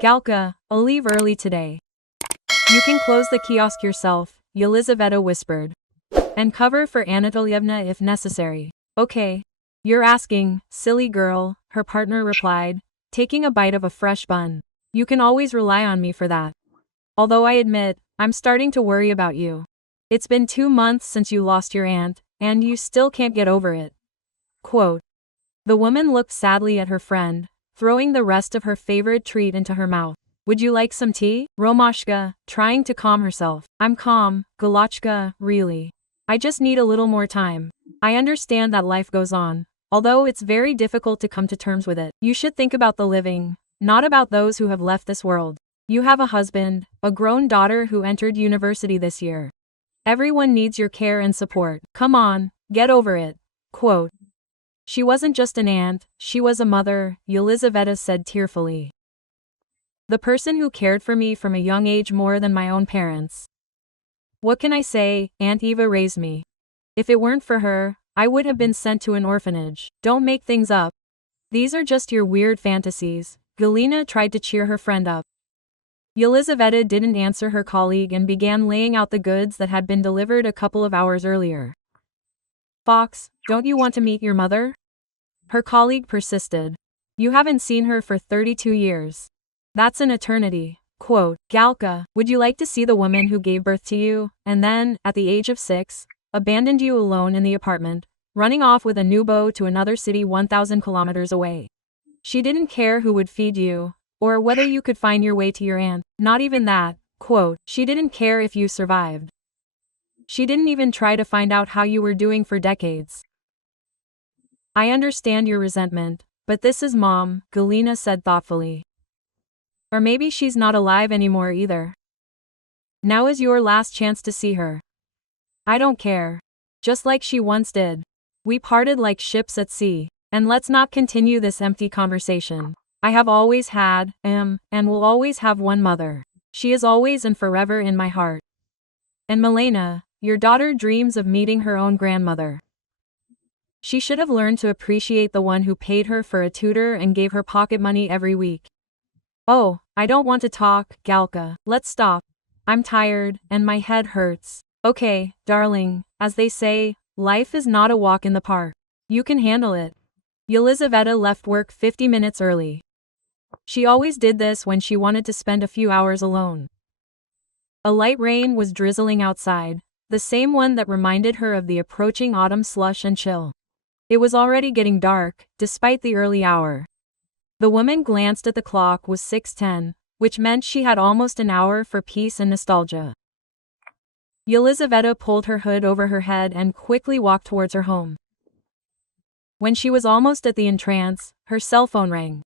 Galka, I'll leave early today. You can close the kiosk yourself, Yelizaveta whispered. And cover for Anatolievna if necessary. Okay. You're asking, silly girl, her partner replied, taking a bite of a fresh bun. You can always rely on me for that. Although I admit, I'm starting to worry about you. It's been 2 months since you lost your aunt, and you still can't get over it. Quote. The woman looked sadly at her friend, throwing the rest of her favorite treat into her mouth. Would you like some tea? Romashka, trying to calm herself. I'm calm, Galachka, really. I just need a little more time. I understand that life goes on, although it's very difficult to come to terms with it. You should think about the living, not about those who have left this world. You have a husband, a grown daughter who entered university this year. Everyone needs your care and support. Come on, get over it. Quote. She wasn't just an aunt, she was a mother, Yelizaveta said tearfully. The person who cared for me from a young age more than my own parents. What can I say? Aunt Eva raised me. If it weren't for her, I would have been sent to an orphanage. Don't make things up. These are just your weird fantasies. Galina tried to cheer her friend up. Yelizaveta didn't answer her colleague and began laying out the goods that had been delivered a couple of hours earlier. Fox, don't you want to meet your mother? Her colleague persisted. You haven't seen her for 32 years. That's an eternity. Quote, Galka, would you like to see the woman who gave birth to you, and then, at the age of 6, abandoned you alone in the apartment, running off with a new beau to another city 1,000 kilometers away? She didn't care who would feed you, or whether you could find your way to your aunt. Not even that. Quote, she didn't care if you survived. She didn't even try to find out how you were doing for decades. I understand your resentment, but this is Mom, Galina said thoughtfully. Or maybe she's not alive anymore either. Now is your last chance to see her. I don't care. Just like she once did. We parted like ships at sea. And let's not continue this empty conversation. I have always had, am, and will always have one mother. She is always and forever in my heart. And Milena, your daughter dreams of meeting her own grandmother. She should have learned to appreciate the one who paid her for a tutor and gave her pocket money every week. Oh, I don't want to talk, Galka. Let's stop. I'm tired, and my head hurts. Okay, darling, as they say, life is not a walk in the park. You can handle it. Yelizaveta left work 50 minutes early. She always did this when she wanted to spend a few hours alone. A light rain was drizzling outside, the same one that reminded her of the approaching autumn slush and chill. It was already getting dark, despite the early hour. The woman glanced at the clock was 6:10, which meant she had almost an hour for peace and nostalgia. Yelizaveta pulled her hood over her head and quickly walked towards her home. When she was almost at the entrance, her cell phone rang.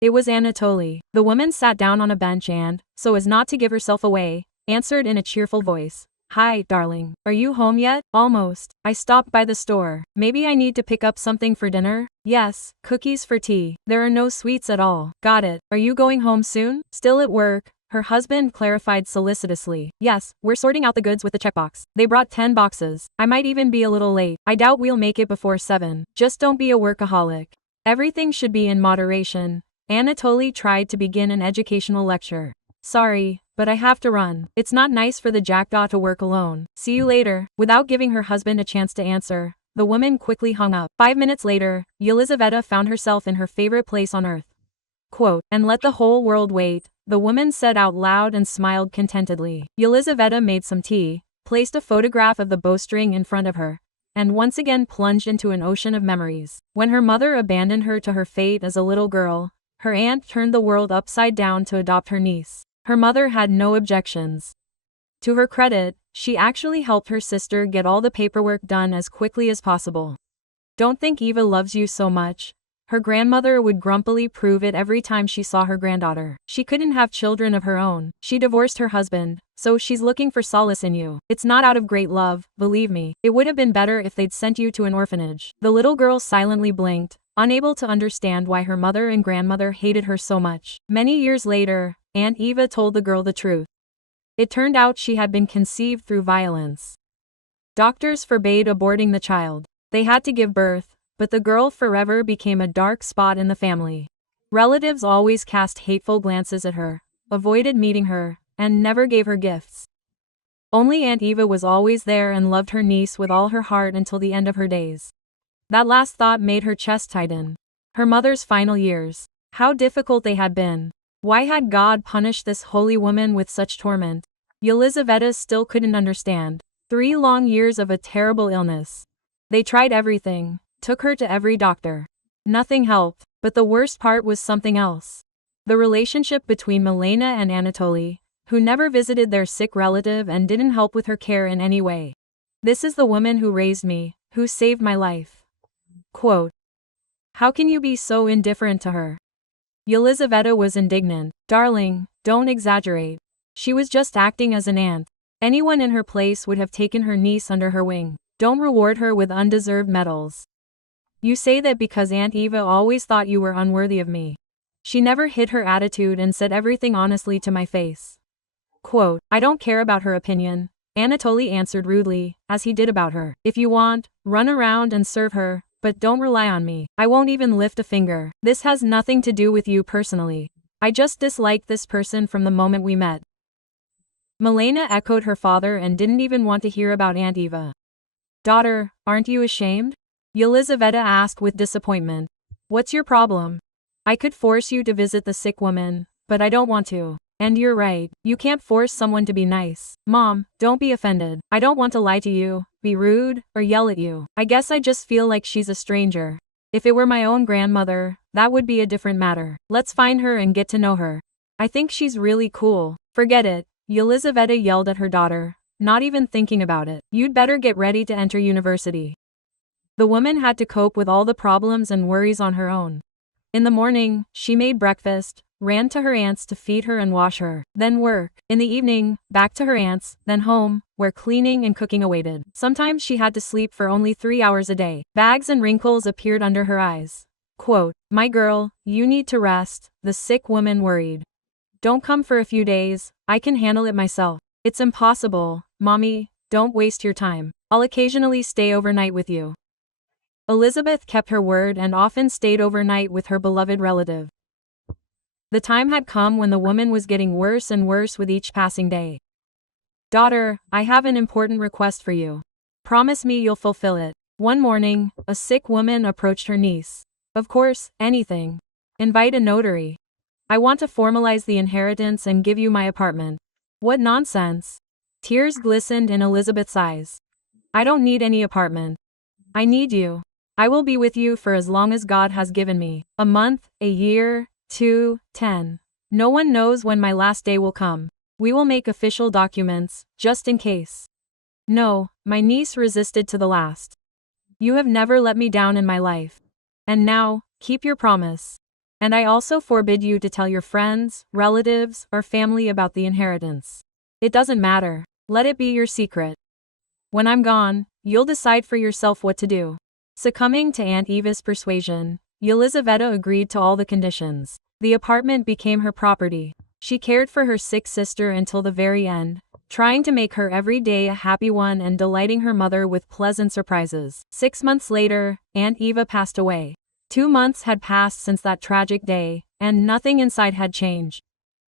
It was Anatoly. The woman sat down on a bench and, so as not to give herself away, answered in a cheerful voice. Hi, darling. Are you home yet? Almost. I stopped by the store. Maybe I need to pick up something for dinner? Yes, cookies for tea. There are no sweets at all. Got it. Are you going home soon? Still at work? Her husband clarified solicitously. Yes, we're sorting out the goods with the checkbox. They brought 10 boxes. I might even be a little late. I doubt we'll make it before 7. Just don't be a workaholic. Everything should be in moderation. Anatoly tried to begin an educational lecture. Sorry, but I have to run. It's not nice for the jackdaw to work alone. See you later. Without giving her husband a chance to answer, the woman quickly hung up. 5 minutes later, Yelizaveta found herself in her favorite place on earth. Quote, and let the whole world wait, the woman said out loud and smiled contentedly. Yelizaveta made some tea, placed a photograph of the bowstring in front of her, and once again plunged into an ocean of memories. When her mother abandoned her to her fate as a little girl, her aunt turned the world upside down to adopt her niece. Her mother had no objections. To her credit, she actually helped her sister get all the paperwork done as quickly as possible. Don't think Eva loves you so much. Her grandmother would grumpily prove it every time she saw her granddaughter. She couldn't have children of her own. She divorced her husband, so she's looking for solace in you. It's not out of great love, believe me. It would have been better if they'd sent you to an orphanage. The little girl silently blinked, unable to understand why her mother and grandmother hated her so much. Many years later, Aunt Eva told the girl the truth. It turned out she had been conceived through violence. Doctors forbade aborting the child. They had to give birth, but the girl forever became a dark spot in the family. Relatives always cast hateful glances at her, avoided meeting her, and never gave her gifts. Only Aunt Eva was always there and loved her niece with all her heart until the end of her days. That last thought made her chest tighten. Her mother's final years. How difficult they had been. Why had God punished this holy woman with such torment? Yelizaveta still couldn't understand. 3 long years of a terrible illness. They tried everything, took her to every doctor. Nothing helped, but the worst part was something else. The relationship between Milena and Anatoly, who never visited their sick relative and didn't help with her care in any way. This is the woman who raised me, who saved my life. Quote. How can you be so indifferent to her? Yelizaveta was indignant. Darling, don't exaggerate. She was just acting as an aunt. Anyone in her place would have taken her niece under her wing. Don't reward her with undeserved medals. You say that because Aunt Eva always thought you were unworthy of me. She never hid her attitude and said everything honestly to my face. Quote, I don't care about her opinion, Anatoly answered rudely, as he did about her. If you want, run around and serve her, but don't rely on me. I won't even lift a finger. This has nothing to do with you personally. I just disliked this person from the moment we met. Milena echoed her father and didn't even want to hear about Aunt Eva. Daughter, aren't you ashamed? Yelizaveta asked with disappointment. What's your problem? I could force you to visit the sick woman, but I don't want to. And you're right, you can't force someone to be nice. Mom, don't be offended. I don't want to lie to you, be rude, or yell at you. I guess I just feel like she's a stranger. If it were my own grandmother, that would be a different matter. Let's find her and get to know her. I think she's really cool. Forget it, Yelizaveta yelled at her daughter, not even thinking about it. You'd better get ready to enter university. The woman had to cope with all the problems and worries on her own. In the morning, she made breakfast, ran to her aunt's to feed her and wash her, then work. In the evening, back to her aunt's, then home, where cleaning and cooking awaited. Sometimes she had to sleep for only 3 hours a day. Bags and wrinkles appeared under her eyes. Quote, my girl, you need to rest, the sick woman worried. Don't come for a few days, I can handle it myself. It's impossible, mommy, don't waste your time. I'll occasionally stay overnight with you. Elizabeth kept her word and often stayed overnight with her beloved relative. The time had come when the woman was getting worse and worse with each passing day. Daughter, I have an important request for you. Promise me you'll fulfill it. One morning, a sick woman approached her niece. Of course, anything. Invite a notary. I want to formalize the inheritance and give you my apartment. What nonsense. Tears glistened in Elizabeth's eyes. I don't need any apartment. I need you. I will be with you for as long as God has given me. A month, a year, 2, 10. No one knows when my last day will come. We will make official documents, just in case. No, my niece resisted to the last. You have never let me down in my life. And now, keep your promise. And I also forbid you to tell your friends, relatives, or family about the inheritance. It doesn't matter. Let it be your secret. When I'm gone, you'll decide for yourself what to do. Succumbing to Aunt Eva's persuasion, Yelizaveta agreed to all the conditions. The apartment became her property. She cared for her sick sister until the very end, trying to make her every day a happy one and delighting her mother with pleasant surprises. 6 months later, Aunt Eva passed away. 2 months had passed since that tragic day, and nothing inside had changed.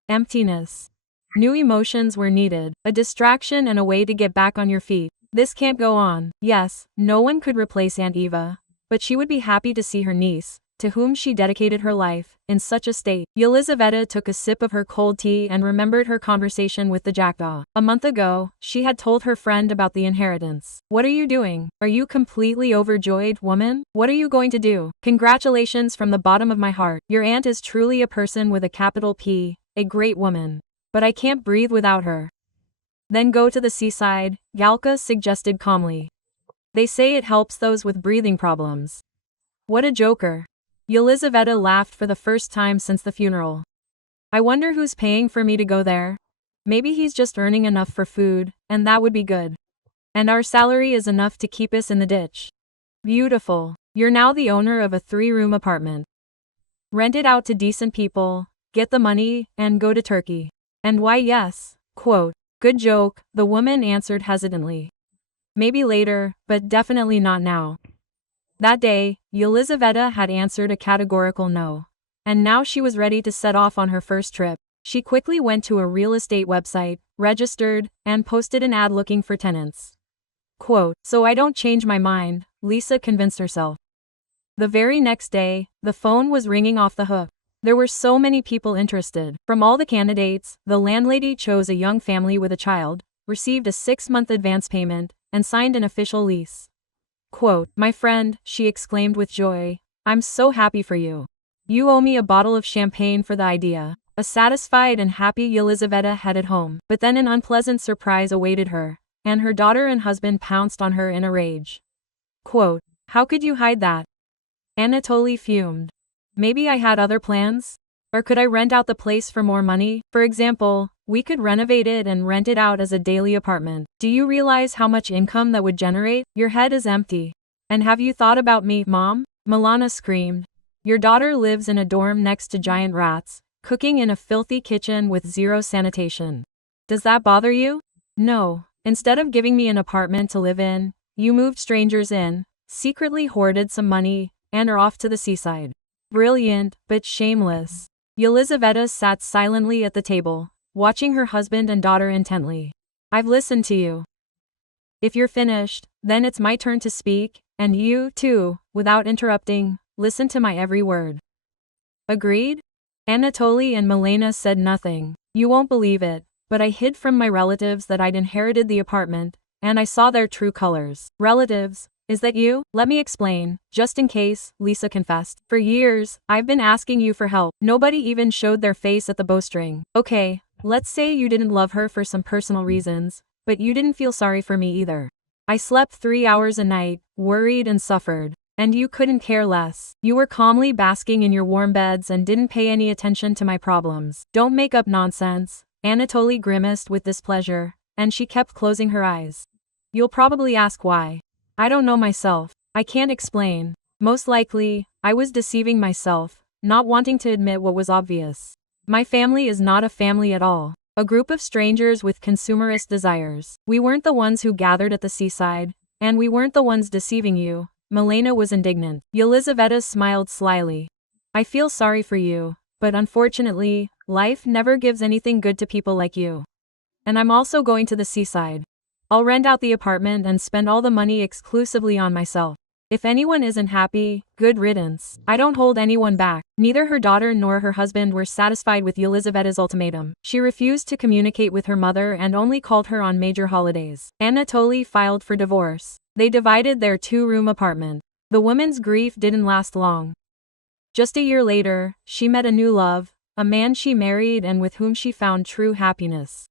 Emptiness. New emotions were needed, a distraction and a way to get back on your feet. This can't go on. Yes, no one could replace Aunt Eva, but she would be happy to see her niece, to whom she dedicated her life, in such a state. Yelizaveta took a sip of her cold tea and remembered her conversation with the jackdaw. A month ago, she had told her friend about the inheritance. What are you doing? Are you completely overjoyed, woman? What are you going to do? Congratulations from the bottom of my heart. Your aunt is truly a person with a capital P, a great woman. But I can't breathe without her. Then go to the seaside, Galka suggested calmly. They say it helps those with breathing problems. What a joker. Yelizaveta laughed for the first time since the funeral. I wonder who's paying for me to go there? Maybe he's just earning enough for food, and that would be good. And our salary is enough to keep us in the ditch. Beautiful. You're now the owner of a 3-room apartment. Rent it out to decent people, get the money, and go to Turkey. And why yes, quote, good joke, the woman answered hesitantly. Maybe later, but definitely not now. That day, Yelizaveta had answered a categorical no. and now she was ready to set off on her first trip. She quickly went to a real estate website, registered, and posted an ad looking for tenants. Quote, "So I don't change my mind," Lisa convinced herself. The very next day, the phone was ringing off the hook. There were so many people interested. From all the candidates, the landlady chose a young family with a child, received a 6-month advance payment, and signed an official lease. Quote, "My friend," she exclaimed with joy, "I'm so happy for you. You owe me a bottle of champagne for the idea." A satisfied and happy Yelizaveta headed home, but then an unpleasant surprise awaited her, and her daughter and husband pounced on her in a rage. Quote, "How could you hide that?" Anatoly fumed. "Maybe I had other plans? Or could I rent out the place for more money? For example, we could renovate it and rent it out as a daily apartment. Do you realize how much income that would generate? Your head is empty. And have you thought about me, Mom?" Milana screamed. "Your daughter lives in a dorm next to giant rats, cooking in a filthy kitchen with zero sanitation. Does that bother you? No. Instead of giving me an apartment to live in, you moved strangers in, secretly hoarded some money, and are off to the seaside. Brilliant, but shameless." Yelizaveta sat silently at the table, watching her husband and daughter intently. "I've listened to you. If you're finished, then it's my turn to speak, and you, too, without interrupting, listen to my every word. Agreed?" Anatoly and Milena said nothing. "You won't believe it, but I hid from my relatives that I'd inherited the apartment, and I saw their true colors." "Relatives? Is that you? Let me explain, just in case," Lisa confessed. "For years, I've been asking you for help. Nobody even showed their face at the bowstring. Okay, let's say you didn't love her for some personal reasons, but you didn't feel sorry for me either. I slept 3 hours a night, worried and suffered, and you couldn't care less. You were calmly basking in your warm beds and didn't pay any attention to my problems. Don't make up nonsense." Anatoly grimaced with displeasure, and she kept closing her eyes. "You'll probably ask why. I don't know myself. I can't explain. Most likely, I was deceiving myself, not wanting to admit what was obvious. My family is not a family at all. A group of strangers with consumerist desires. We weren't the ones who gathered at the seaside, and we weren't the ones deceiving you." Milena was indignant. Yelizaveta smiled slyly. "I feel sorry for you, but unfortunately, life never gives anything good to people like you. And I'm also going to the seaside. I'll rent out the apartment and spend all the money exclusively on myself. If anyone isn't happy, good riddance. I don't hold anyone back." Neither her daughter nor her husband were satisfied with Yelizaveta's ultimatum. She refused to communicate with her mother and only called her on major holidays. Anatoly filed for divorce. They divided their 2-room apartment. The woman's grief didn't last long. Just a year later, she met a new love, a man she married and with whom she found true happiness.